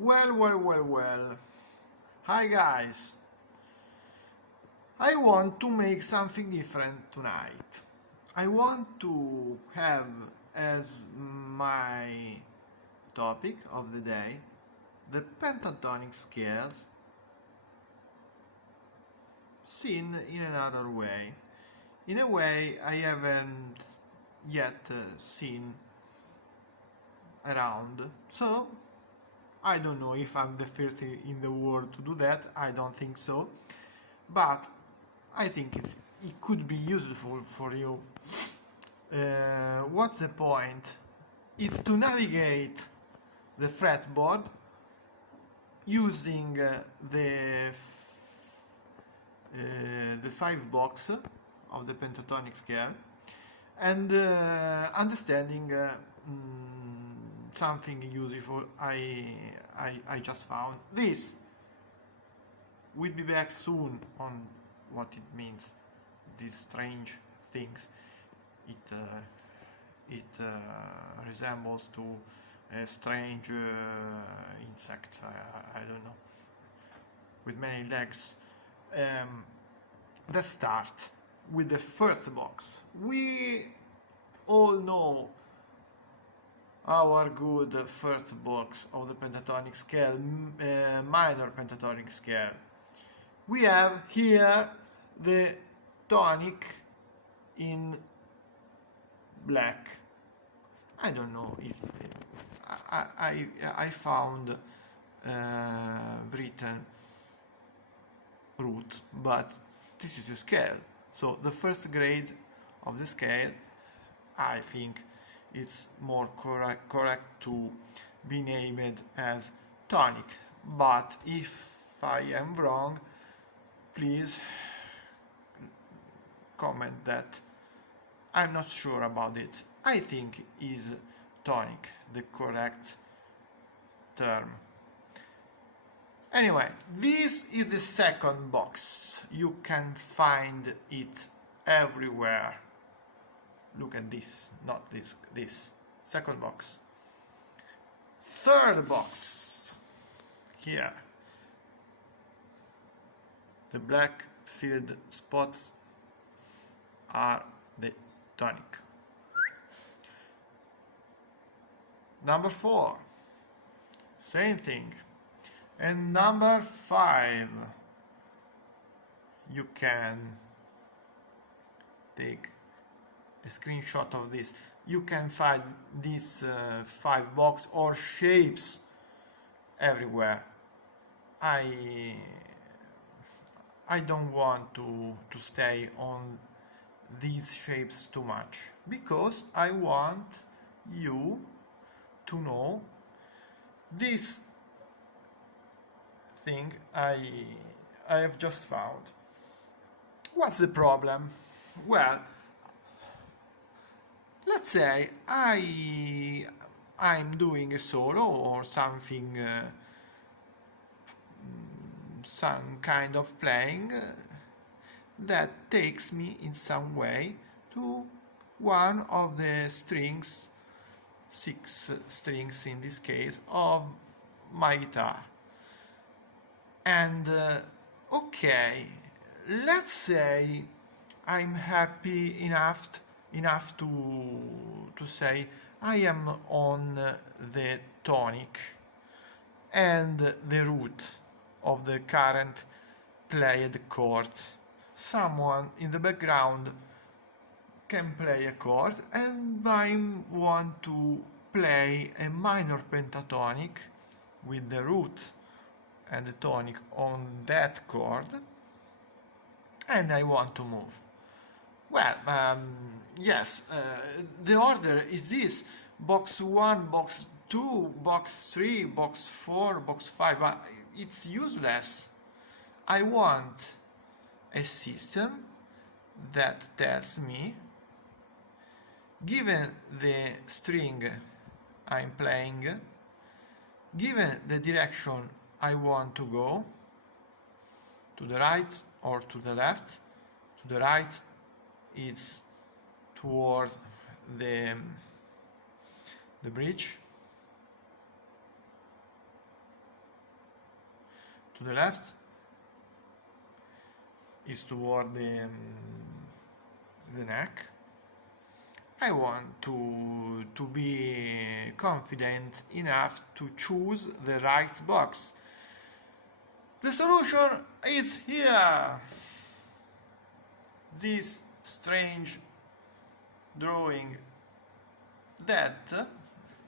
Well. Hi guys. I want to make something different tonight. I want to have as my topic of the day the pentatonic scales seen in another way. In a way I haven't yet seen around. So I don't know if I'm the first in the world to do that. I don't think so. But I think it could be useful for you. What's the point? It's to navigate the fretboard using the 5 box of the pentatonic scale and understanding something useful I just found. This will be back soon on what it means, these strange things. It resembles to a strange insect, I don't know, with many legs. Let's start with the first box. We all know our good first box of the pentatonic scale, minor pentatonic scale. We have here the tonic in black. I don't know if I found written root, but this is a scale. So the first grade of the scale, I think it's more correct to be named as tonic. But if I am wrong, please comment that I'm not sure about it. I think is tonic the correct term. Anyway, this is the second box. You can find it everywhere. Look at this, not this. Second box. Third box. Here. The black filled spots are the tonic. Number 4. Same thing. And number 5. You can take a screenshot of this. You can find these 5 box or shapes everywhere. I don't want to stay on these shapes too much, because I want you to know this thing I have just found. What's the problem? Well, let's say I'm doing a solo or something, some kind of playing that takes me in some way to one of the strings, 6 strings in this case, of my guitar. And okay, let's say I'm happy enough to say I am on the tonic and the root of the current played chord. Someone in the background can play a chord, and I want to play a minor pentatonic with the root and the tonic on that chord, and I want to move. Well, yes, the order is this: box 1, box 2, box 3, box 4, box 5. It's useless. I want a system that tells me, given the string I'm playing, given the direction I want to go, to the right or to the left. To the right, it's toward the bridge. to the left is toward the neck. I want to be confident enough to choose the right box. The solution is here. This strange drawing that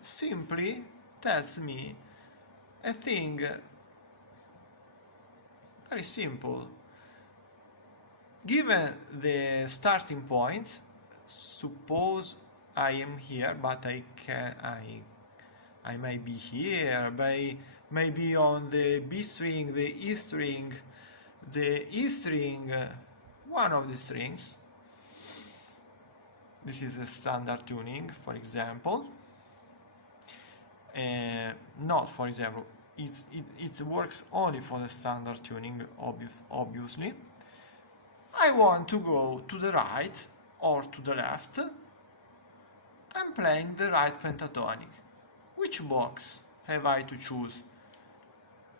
simply tells me a thing very simple. Given the starting point, suppose I am here, but I may be here, maybe on the B string, the E string, one of the strings. This is a standard tuning, for example. Not for example, it works only for the standard tuning, obviously. I want to go to the right or to the left. I'm playing the right pentatonic. Which box have I to choose?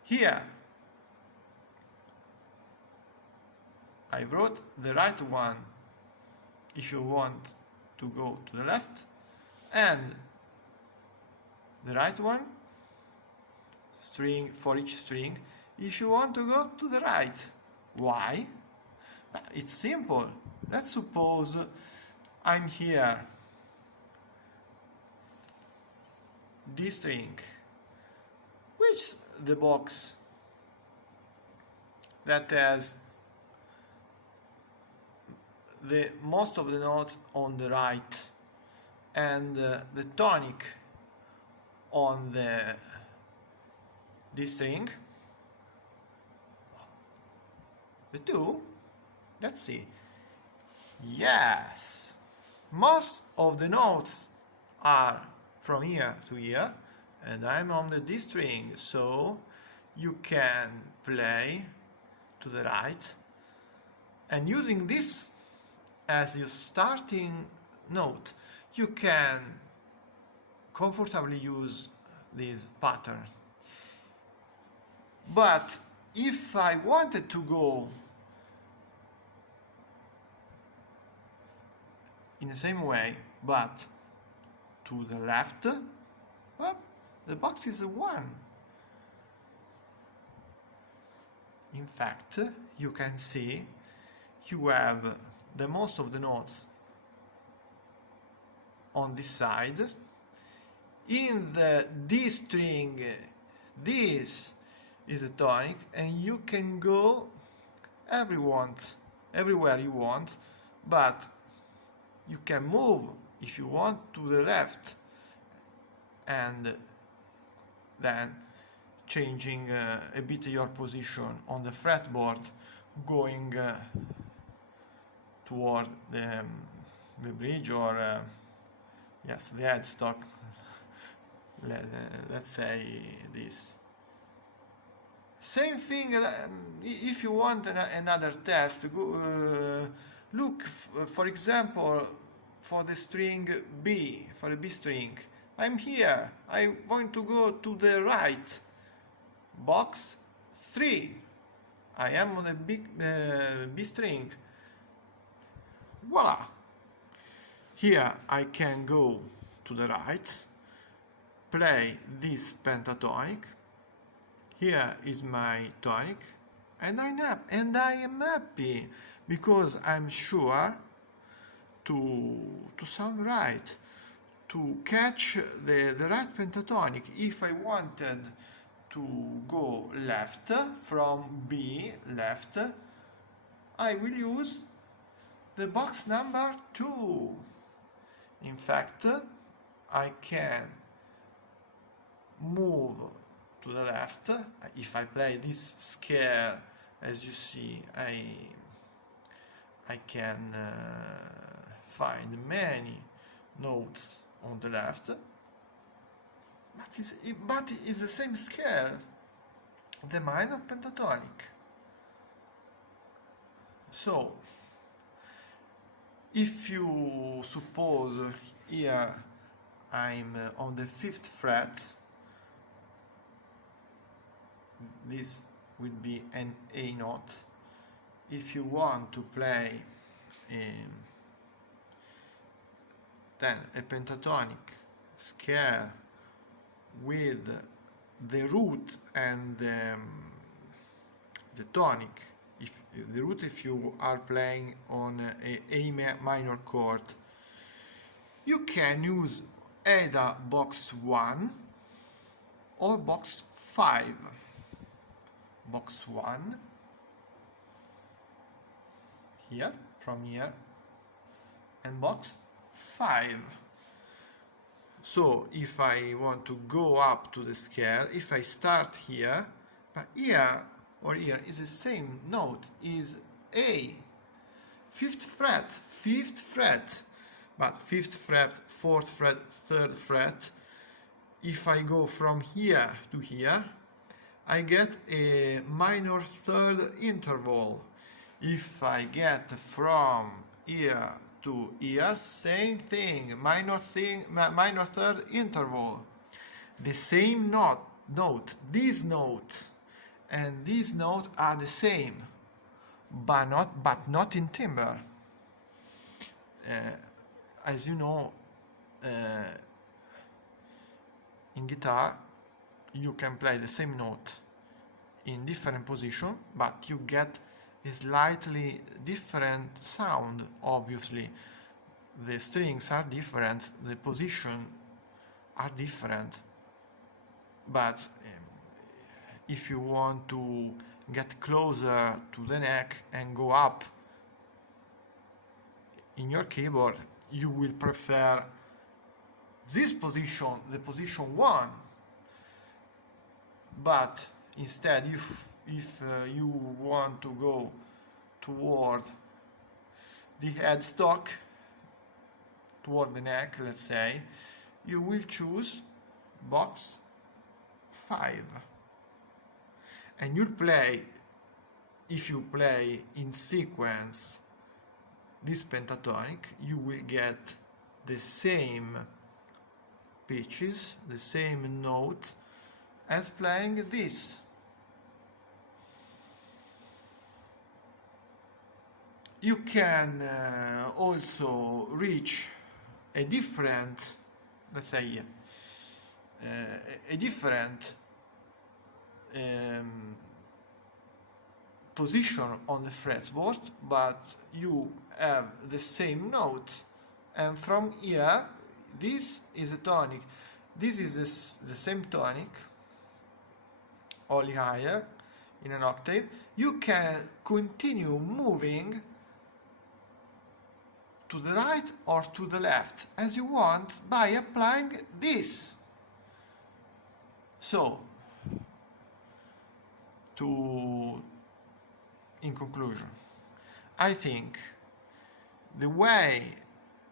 Here I wrote the right one if you want to go to the left, and the right one, string for each string, if you want to go to the right. Why? It's simple. Let's suppose I'm here, D string. Which the box that has the most of the notes on the right and the tonic on the D string? The two? Let's see. Yes, most of the notes are from here to here, and I'm on the D string, so you can play to the right, and using this as your starting note, you can comfortably use this pattern. But if I wanted to go in the same way, but to the left, well, the box is a 1. In fact, you can see you have the most of the notes on this side. In the D string, this is a tonic, and you can go everywhere you want, but you can move if you want to the left, and then changing a bit your position on the fretboard, going toward the bridge, or yes, the headstock. Let's say this. Same thing. If you want another test, look for example for the string B, for a B string. I'm here. I want to go to the right. Box 3. I am on the B string. Voila! Here I can go to the right, play this pentatonic. Here is my tonic, and I am happy because I'm sure to sound right, to catch the right pentatonic. If I wanted to go left from B, left, I will use the box number 2. In fact, I can move to the left. If I play this scale, as you see, I can find many notes on the left, but it's the same scale, the minor pentatonic. So if you suppose here I'm on the 5th fret, this will be an A note. If you want to play then a pentatonic scale with the root and the tonic, if the root, if you are playing on a minor chord, you can use either box 1 or box 5. Box 1 here, from here, and box 5. So if I want to go up to the scale, if I start here, but here or here is the same note, is A, 5th fret, but 5th fret, 4th fret, 3rd fret. If I go from here to here, I get a minor 3rd interval. If I get from here to here, same thing, minor 3rd interval. The same note, this note and this note are the same, but not in timbre. As you know, in guitar you can play the same note in different position, but you get a slightly different sound. Obviously the strings are different, the position are different, but if you want to get closer to the neck and go up in your keyboard, you will prefer this position, the position 1. But instead, if you want to go toward the headstock, toward the neck, let's say, you will choose box 5. And you'll play, if you play in sequence this pentatonic, you will get the same pitches, the same note as playing this. You can also reach a different, let's say, a different position on the fretboard, but you have the same note, and from here, this is a tonic, this is the same tonic, only higher in an octave. You can continue moving to the right or to the left as you want by applying this. So, in conclusion, I think the way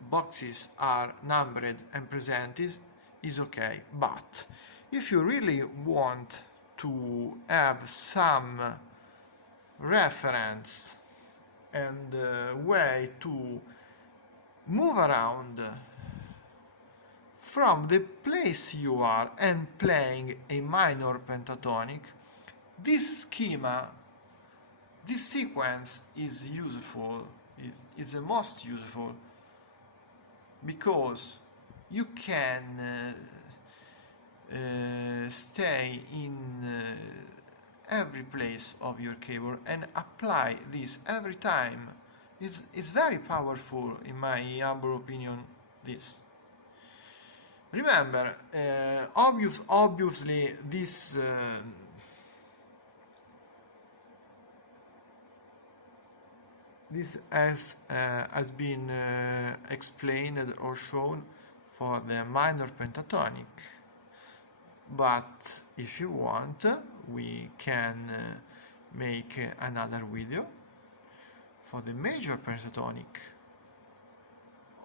boxes are numbered and presented is okay, but if you really want to have some reference and way to move around from the place you are and playing a minor pentatonic, this schema, this sequence is useful, is the most useful, because you can stay in every place of your keyboard and apply this every time. It's very powerful, in my humble opinion, this. Remember, obviously this this has been explained or shown for the minor pentatonic, but if you want, we can make another video for the major pentatonic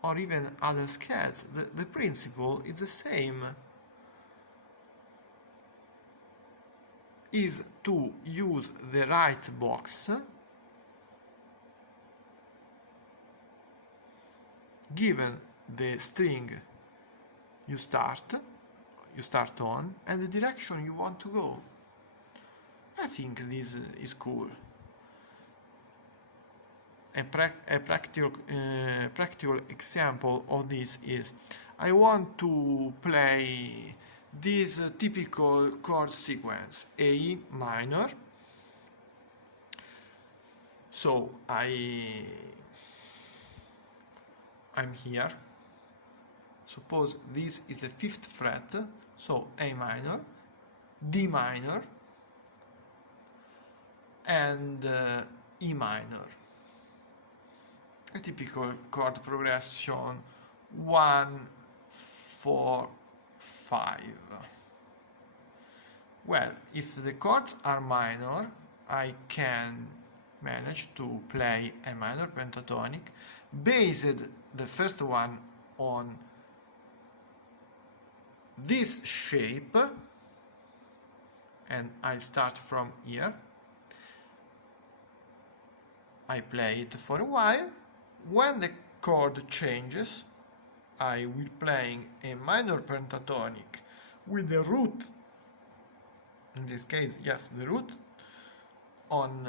or even other scales. The principle is the same, is to use the right box given the string you start on and the direction you want to go. I think this is cool. A practical example of this is I want to play this typical chord sequence A minor. So I'm here. Suppose this is the 5th fret, so A minor, D minor, and E minor. A typical chord progression 1, 4, 5. Well, if the chords are minor, I can manage to play a minor pentatonic, based the first one on this shape, and I start from here. I play it for a while. When the chord changes, I will playing a minor pentatonic with the root, in this case, yes, the root on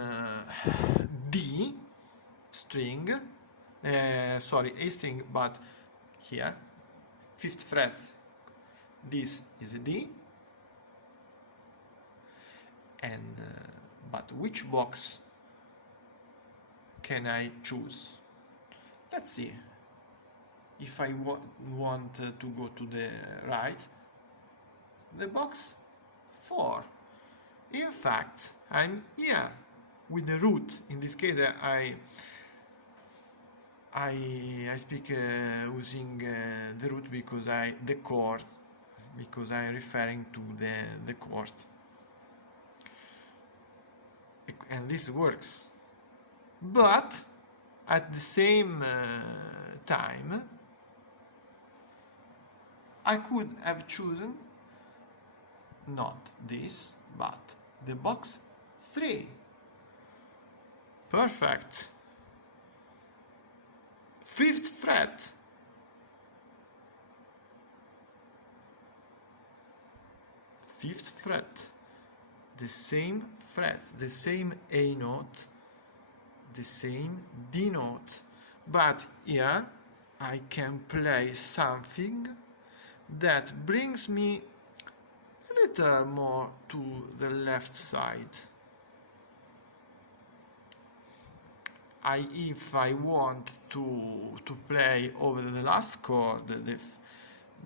D string, sorry, A string, but here, 5th fret, this is a D, and but which box can I choose? Let's see. If I want to go to the right, the box 4. In fact, I'm here with the root. In this case, I speak using the root because the chord, because I'm referring to the chord, and this works. But at the same time, I could have chosen not this, but the box 3. Perfect. 5th fret. 5th fret. The same fret, the same A note, the same D note, but here I can play something that brings me a little more to the left side. If I want to play over the last chord,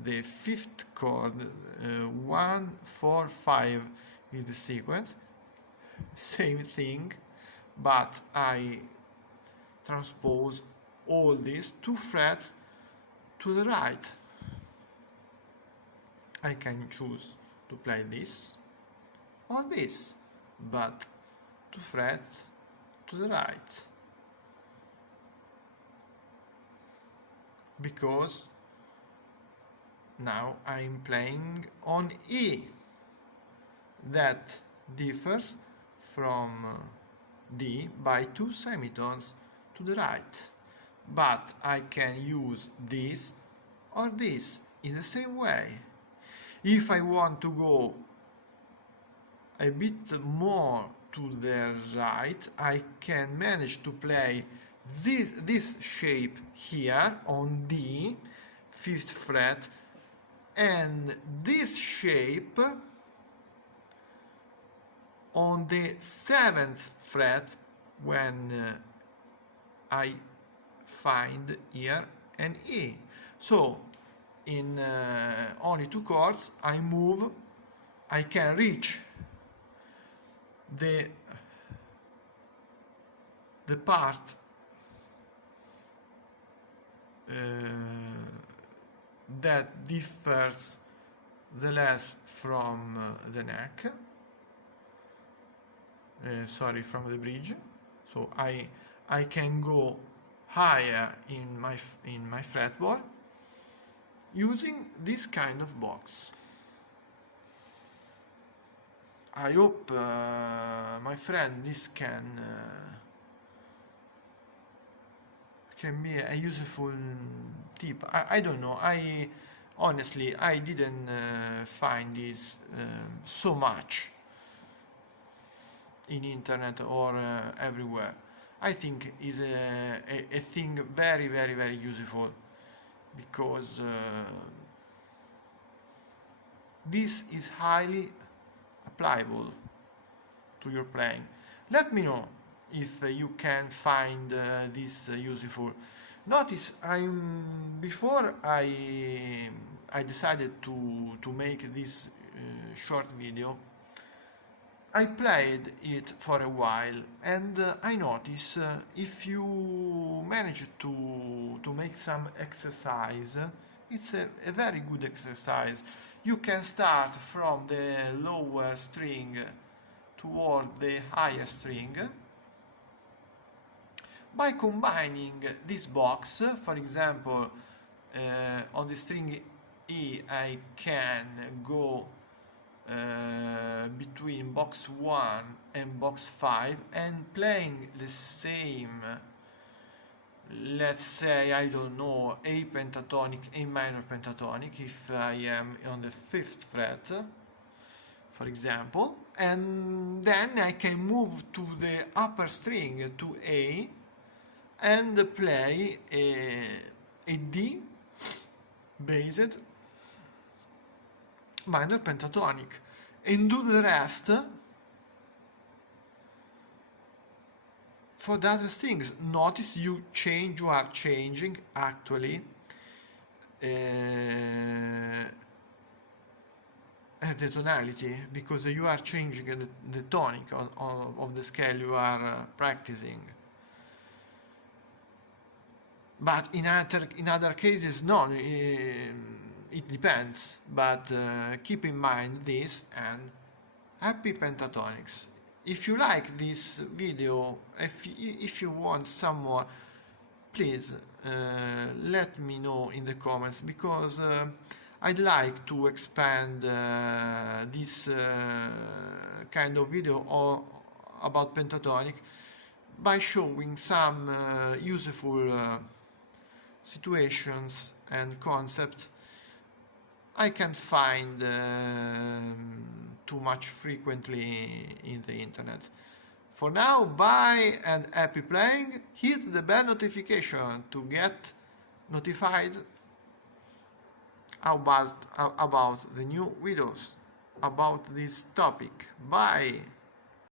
the 5th chord, 1, 4, 5 is the sequence, same thing, but I transpose all these 2 frets to the right. I can choose to play this or this, but 2 frets to the right, because now I'm playing on E. That differs from D by 2 semitones to the right, but I can use this or this in the same way. If I want to go a bit more to the right, I can manage to play this shape here on D, 5th fret, and this shape on the 7th fret when I find here an E. So in only 2 chords I can reach the part that differs the less from the neck, from the bridge. So I can go higher in my fretboard using this kind of box. I hope, my friend, this can be a useful tip. I don't know. Honestly, I didn't find this so much. in internet or everywhere. I think is a thing very very very useful, because this is highly applicable to your playing. Let me know if you can find this useful. Notice before I decided to make this short video, I played it for a while, and I noticed if you manage to make some exercise, it's a very good exercise. You can start from the lower string toward the higher string by combining this box. For example, on the string E I can go between box 1 and box 5 and playing the same, let's say, I don't know, A pentatonic, A minor pentatonic, if I am on the 5th fret, for example, and then I can move to the upper string, to A, and play a D based minor pentatonic, and do the rest for the other strings. Notice you are changing actually the tonality, because you are changing the tonic of the scale you are practicing. But in other cases, no, it depends. But keep in mind this, and happy pentatonics. If you like this video, if you want some more, please let me know in the comments, because I'd like to expand this kind of video about pentatonic by showing some useful situations and concepts I can't find too much frequently in the internet. For now, bye and happy playing. Hit the bell notification to get notified about the new videos about this topic. Bye!